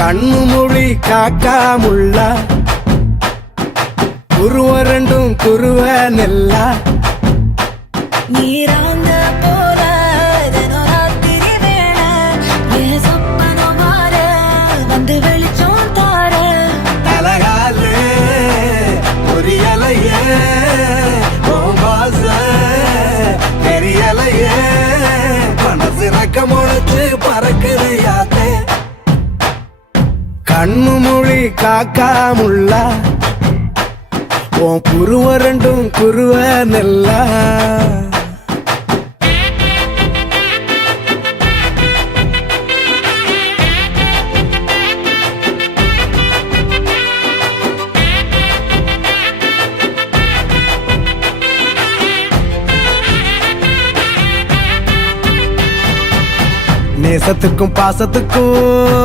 கண்ணு மொழி காக்காமுள்ள குருவ ரெண்டும் குருவ நெல்லா நீராங்க போல தினராத்திரி வேளை என் சொப்பனம் மாற வந்து வெளிச்சம் தார அழகாலே பொரியலையே ஓம்பாச தெரியலையே மனசு ரக்க முளைச்சு பறக்குது யாத்தே கண்ணு மொழி காக்காமுள்ள உன் குருவ ரெண்டும் குருவ நெல்லா நேசத்துக்கும் பாசத்துக்கும்